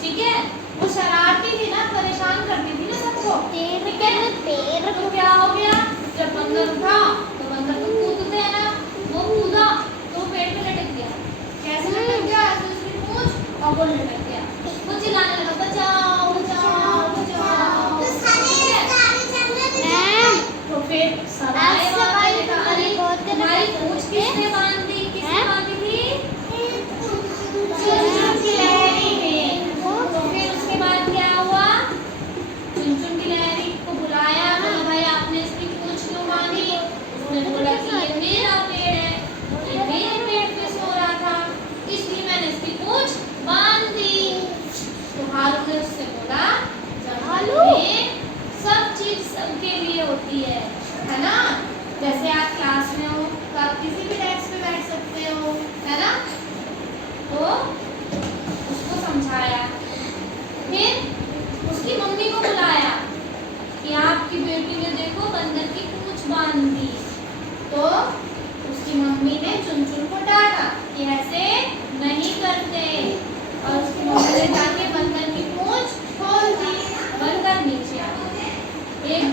ठीक है, वो शरारती थी ना, परेशान करती थी ना सबको। ठीक है, तो क्या हो गया, जब बंदर उठा तो बंदर तो कूदते हैं ना, वो कूदा तो पेड़ पे लटक गया। कैसे लटक गया, ऐसे उसकी पूंछ और वो लटक गया। वो चिल्लाने लगा बचाओ बचाओ बचाओ। तो फिर सराय वाले ने कहा अरे तुम्हारी पूंछ किसने बांधी, किसने बांधी थी, चुनचुन की लहरी ने। तो फिर उसके बाद क्या हुआ, चुनचुन की लहरी को बुलाया, बोला भाई आपने इसकी पूंछ क्यों बांधी। उसने बोला कि ये मेरा पेड़ है, ये मेरे पेड़ पे सो रहा था, इसलिए मैंने इसकी पूंछ बांध दी। तो भालू ने उससे बोला जंगल में सब चीज सबके लिए होती है ना। जैसे आप क्लास में हो तो आप किसी भी डेस्क पे बैठ सकते हो, है ना। तो उसको समझाया, फिर उसकी मम्मी को बुलाया कि आपकी बेटी ने देखो बंदर की पूंछ बांध दी। तो उसकी मम्मी ने चुनचुन को डांटा कि ऐसे नहीं करते, और उसकी मम्मी ने जाके बंदर की पूंछ खोल दी। बंदर नीचे आ गया। एक